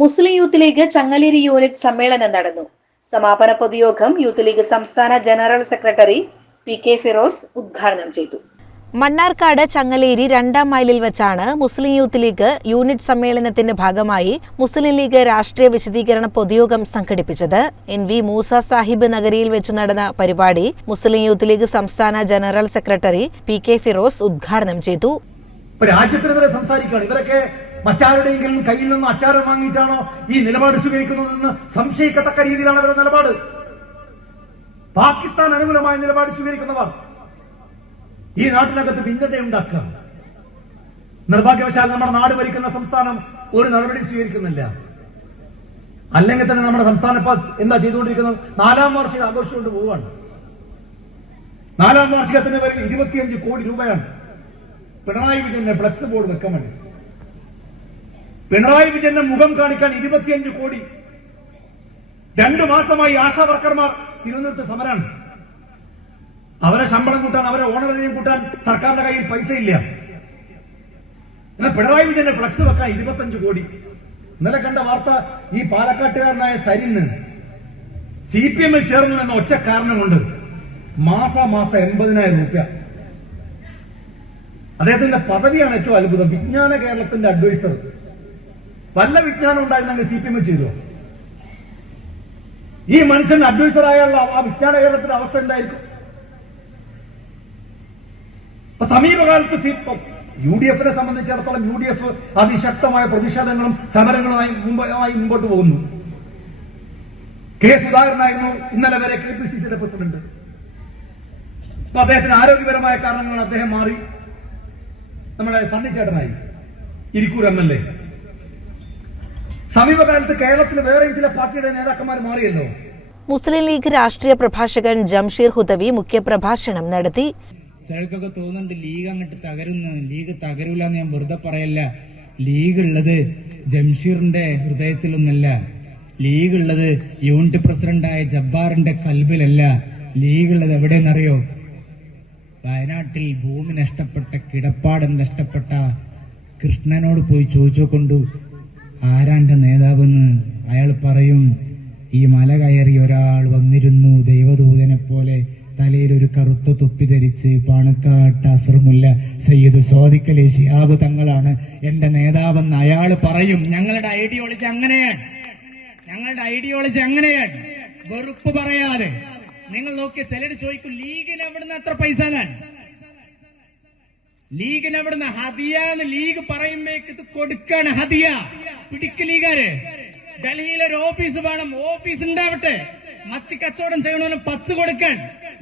മുസ്ലിം youth league Changaleri unit സമ്മേളനം നടന്നു. സമാപന പൊതുയോഗം യൂത്ത് ലീഗ് സംസ്ഥാന ജനറൽ സെക്രട്ടറി പി.കെ. ഫിറോസ് ഉദ്ഘാടനം ചെയ്തു. മണ്ണാർക്കാട് ചങ്ങലേരി 2-ാം മൈലിൽ വെച്ചാണ് മുസ്ലിം യൂത്ത് ലീഗ് യൂണിറ്റ് സമ്മേളനത്തിന്റെ ഭാഗമായി മുസ്ലിം ലീഗ് രാഷ്ട്രീയ വിശദീകരണ പൊതുയോഗം സംഘടിപ്പിച്ചത്. NV മൂസ സാഹിബ് നഗരിയിൽ വെച്ച് നടന്ന പരിപാടി മുസ്ലിം യൂത്ത് ലീഗ് സംസ്ഥാന ജനറൽ സെക്രട്ടറി പി.കെ. ഫിറോസ് ഉദ്ഘാടനം ചെയ്തു. രാജ്യത്തിനെതിരെ സംസാരിക്കുകയാണ്. ഇവരൊക്കെ മറ്റാരുടെയെങ്കിലും കയ്യിൽ നിന്ന് അച്ചാരം വാങ്ങിയിട്ടാണോ ഈ നിലപാട് സ്വീകരിക്കുന്നതെന്ന് സംശയിക്കത്തക്ക രീതിയിലാണ് അവരുടെ നിലപാട്. പാകിസ്ഥാൻ അനുകൂലമായ നിലപാട് സ്വീകരിക്കുന്നവർ ഈ നാട്ടിനകത്ത് ഭിന്നതയുണ്ടാക്കുക. നിർഭാഗ്യവശാൽ നമ്മുടെ നാട് ഭരിക്കുന്ന സംസ്ഥാനം ഒരു നടപടി സ്വീകരിക്കുന്നില്ല. അല്ലെങ്കിൽ തന്നെ നമ്മുടെ സംസ്ഥാനം ഇപ്പൊ എന്താ ചെയ്തുകൊണ്ടിരിക്കുന്നത്? 4-ാം വാർഷിക ആഘോഷിച്ചുകൊണ്ട് പോവുകയാണ്. 4-ാം വാർഷികത്തിന് വരെ 25 കോടി രൂപയാണ് പിണറായി വിജയന്റെ ഫ്ലക്സ് ബോർഡ് വെക്കാൻ വേണ്ടി. പിണറായി വിജയന്റെ മുഖം കാണിക്കാൻ 25 കോടി. 2 മാസമായി ആശാ വർക്കർമാർ തിരുവനന്തപുരത്ത് സമരാണ്. അവരെ ശമ്പളം കൂട്ടാൻ, അവരെ ഓണറേറിയം കൂട്ടാൻ സർക്കാരിന്റെ കയ്യിൽ പൈസ ഇല്ല. എന്നാൽ പിണറായി വിജയന്റെ ഫ്ലക്സ് വെക്കാൻ 25 കോടി. ഇന്നലെ കണ്ട വാർത്ത, ഈ പാലക്കാട്ടുകാരനായ സരിന് CPM ചേർന്നു എന്ന ഒറ്റ കാരണം കൊണ്ട് മാസം 80,000 രൂപ. അദ്ദേഹത്തിന്റെ പദവിയാണ് ഏറ്റവും അത്ഭുതം. വിജ്ഞാന കേരളത്തിന്റെ അഡ്വൈസർ. വല്ല വിജ്ഞാനം ഉണ്ടായിരുന്നെങ്കിൽ CPM ചെയ്തോ? ഈ മനുഷ്യൻ അഡ്വൈസറായുള്ള ആ വിജ്ഞാന കേരളത്തിന്റെ അവസ്ഥ എന്തായിരിക്കും? സമീപകാലത്ത് UDF-നെ സംബന്ധിച്ചിടത്തോളം UDF അതിശക്തമായ പ്രതിഷേധങ്ങളും സമരങ്ങളുമായി മുമ്പോട്ട് പോകുന്നു. K. സുധാകരനായിരുന്നു ഇന്നലെ വരെ KPCCയുടെ പ്രസിഡന്റ്. അദ്ദേഹത്തിന് ആരോഗ്യപരമായ കാരണങ്ങൾ അദ്ദേഹം മാറി നമ്മുടെ സണ്ണിച്ചേട്ടനായി, ഇരിക്കൂർ MLA. സമീപകാലത്ത് കേരളത്തിൽ വേറെയും ചില പാർട്ടിയുടെ നേതാക്കന്മാർ മാറിയല്ലോ. മുസ്ലിം ലീഗ് രാഷ്ട്രീയ പ്രഭാഷകൻ ജംഷീർ ഹുദവി മുഖ്യപ്രഭാഷണം നടത്തി. ചിലർക്കൊക്കെ തോന്നുന്നുണ്ട് ലീഗ് അങ്ങോട്ട് തകരുന്നു. ലീഗ് തകരൂല എന്ന് ഞാൻ വെറുതെ പറയല്ല. ലീഗ് ഉള്ളത് ജംഷീറിന്റെ ഹൃദയത്തിലൊന്നല്ല. ലീഗ് ഉള്ളത് യൂണിറ്റ് പ്രസിഡന്റായ ജബ്ബാറിന്റെ കൽബിലല്ല. ലീഗ് ഉള്ളത് എവിടെയെന്നറിയോ? വയനാട്ടിൽ ഭൂമി നഷ്ടപ്പെട്ട, കിടപ്പാടം നഷ്ടപ്പെട്ട കൃഷ്ണനോട് പോയി ചോദിച്ചോക്കൊണ്ടു ആരാന്റെ നേതാവെന്ന്. അയാൾ പറയും, ഈ മല കയറി ഒരാൾ വന്നിരുന്നു, ദൈവദൂതനെ പോലെ, തലയിൽ ഒരു കറുത്ത തൊപ്പി ധരിച്ച്, പാണക്കാട്ട് അസറുമുല്ല സയ്യിദ് സ്വാദിഖലി ശിഹാബ് തങ്ങളാണ് എന്റെ നേതാവെന്ന് അയാൾ പറയും. ഞങ്ങളുടെ ഐഡിയോളജി അങ്ങനെയാണ്. ഞങ്ങളുടെ ഐഡിയോളജി അങ്ങനെയാണ്. വെറുപ്പ് പറയാതെ. നിങ്ങൾ നോക്കിയ ചിലർ ചോദിക്കും, ലീഗിന് എവിടുന്ന് എത്ര പൈസ? ലീഗിന് എവിടുന്ന്? ഹദിയാന്ന് ലീഗ് പറയുമ്പോഴേക്ക് ഇത് കൊടുക്കാണ്. ഹദിയ പിടിക്ക് ലീഗാര്. ഡൽഹിയിലൊരു ഓഫീസ് വേണം, ഓഫീസ് ഉണ്ടാവട്ടെ. മത്തി കച്ചവടം ചെയ്യണമെന്ന് 10 കൊടുക്കാൻ,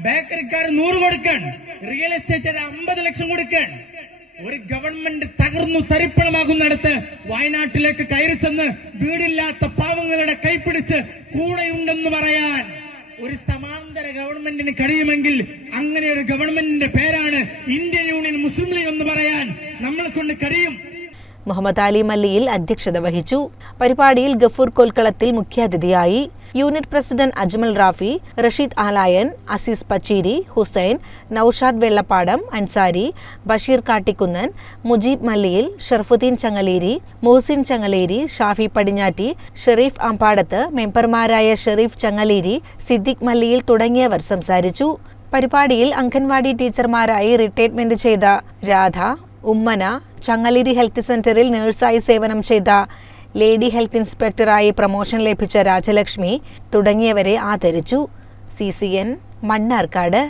ബേക്കറിക്കാർ 100 കൊടുക്കാൻ, റിയൽ എസ്റ്റേറ്റ് 50 ലക്ഷം കൊടുക്കാൻ. ഒരു ഗവൺമെന്റ് തകർന്നു തരിപ്പണമാകുന്നിടത്ത് വയനാട്ടിലേക്ക് കയറി ചെന്ന് വീടില്ലാത്ത പാവങ്ങളുടെ കൈപിടിച്ച് കൂടെയുണ്ടെന്ന് പറയാൻ ഒരു സമാന്തര ഗവൺമെന്റിന് കഴിയുമെങ്കിൽ അങ്ങനെ ഒരു ഗവൺമെന്റിന്റെ പേരാണ് ഇന്ത്യൻ യൂണിയൻ മുസ്ലിം ലീഗ് എന്ന് പറയാൻ നമ്മളെ കൊണ്ട് കഴിയും. മുഹമ്മദ് അലി മല്ലിയിൽ അധ്യക്ഷത വഹിച്ചു. പരിപാടിയിൽ ഗഫൂർ കൊൽക്കളത്തിൽ മുഖ്യാതിഥിയായി. യൂണിറ്റ് പ്രസിഡന്റ് അജ്മൽ റാഫി, റഷീദ് ആലായൻ, അസീസ് പച്ചീരി, ഹുസൈൻ, നൌഷാദ് വെള്ളപ്പാടം, അൻസാരി, ബഷീർ കാട്ടിക്കുന്നൻ, മുജീബ് മല്ലിയിൽ, ഷർഫുദ്ദീൻ ചങ്ങലേരി, മുഹസിൻ ചങ്ങലേരി, ഷാഫി പടിഞ്ഞാറ്റി, ഷെരീഫ് അമ്പാടത്ത്, മെമ്പർമാരായ ഷെരീഫ് ചങ്ങലേരി, സിദ്ദിഖ് മല്ലിയിൽ തുടങ്ങിയവർ സംസാരിച്ചു. പരിപാടിയിൽ അംഗൻവാടി ടീച്ചർമാരായി റിട്ടയർമെന്റ് ചെയ്ത രാധ, ഉമ്മന, ചങ്ങലേരി ഹെൽത്ത് സെന്ററിൽ നഴ്സായി സേവനം ചെയ്ത ലേഡി ഹെൽത്ത് ഇൻസ്പെക്ടറായി പ്രമോഷൻ ലഭിച്ച രാജലക്ഷ്മി തുടങ്ങിയവരെ ആദരിച്ചു. CCN മണ്ണാർക്കാട്.